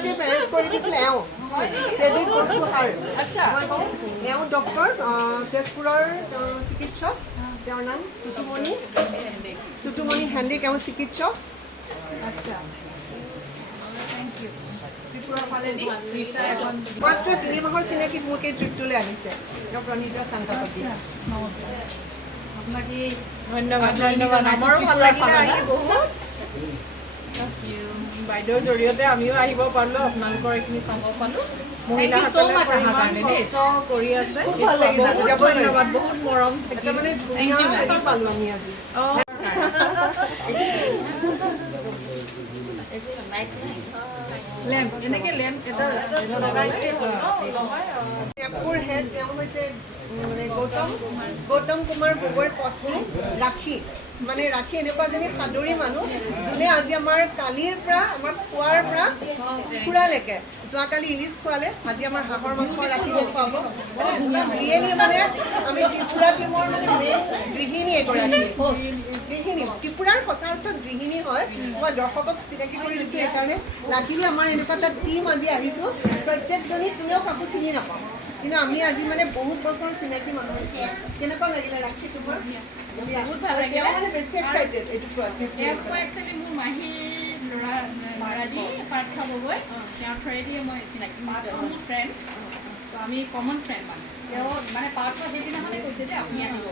গৰাকী পেৰেণ্টছ কৰি দিছিলে এওঁ ক্ৰেডিট বস্তু সাৰ আচ্ছা মই কওঁ এওঁ ডক্টৰ তেজপুৰৰ চিকিৎসক তেওঁৰ নাম টুটুমণি হেণ্ডিক এওঁ চিকিৎসক আচ্ছা থ্যাংক ইউ ত্ৰিপুৰাৰ ফালে নি ত্ৰিপুৰা এখন মাত্ৰ 3 মাহৰ চিনাকিত মোক এই ট্ৰিপটোলৈ আনিছে তেওঁ প্ৰণীতা চাংকাপাতি নমস্কাৰ আপোনাক এই ধন্যবাদ ধন্যবাদ আমাৰো ভাল লাগিলে আহি বহুত বাইদেউৰ জৰিয়তে আমিও আহিব পাৰিলোঁ আপোনালোকৰ এইখিনি চাব পালোঁ Thank you so much আমাৰ কাৰণে দেই কষ্ট কৰি আছে খুব ভাল লাগিছে বহুত ধন্যবাদ বহুত মৰম এটা মানে ধুনীয়া হেৰি পালোঁ আমি আজি লেম্প এনেকৈ লেম্প এটা টেম্পুৰ হেড তেওঁ হৈছে মানে গৌতম কুমাৰ গগৈৰ পত্নী ৰাখী মানে ৰাখী এনেকুৱা এজনী সাদৰী মানুহ যোনে আজি আমাৰ কালিৰ পৰা আমাৰ খোৱাৰ পৰা ফুৰালৈকে যোৱাকালি ইলিচ খোৱালে আজি আমাৰ হাঁহৰ মাংস ৰাতিলৈ খুৱাব মানে ৰিয়েলি মানে আমি ত্ৰিপুৰা টিমৰ মানে মেইন গৃহিণী এগৰাকী গৃহিণী ত্ৰিপুৰাৰ সঁচা অৰ্থত গৃহিণী হয় মই দৰ্শকক চিনাকি কৰি দিছোঁ সেইকাৰণে লাগিলে আমাৰ এনেকুৱা এটা টীম আজি আহিছোঁ প্ৰত্যেকজনী কোনেও কাকো চিনি নাপাওঁ কিন্তু আমি আজি মানে বহুত বছৰ চিনাকি মানুহ হৈছে কেনেকুৱা লাগিলে ৰাখি তোমাৰ বহুত ভাল লাগিলে মানে বেছি এক্সাইটেড এইটো কোৱাটো তেওঁকো একচুৱেলি মোৰ মাহীৰ ল'ৰাজি পাৰ্থ গগৈ তেওঁৰ থ্ৰুৱেদিয়ে মই চিনাকি হৈছোঁ মোৰ ফ্ৰেণ্ড ত' আমি কমন ফ্ৰেণ্ড মানে তেওঁ মানে পাৰ্থ সেইদিনাখনে কৈছে যে আপুনি আহিব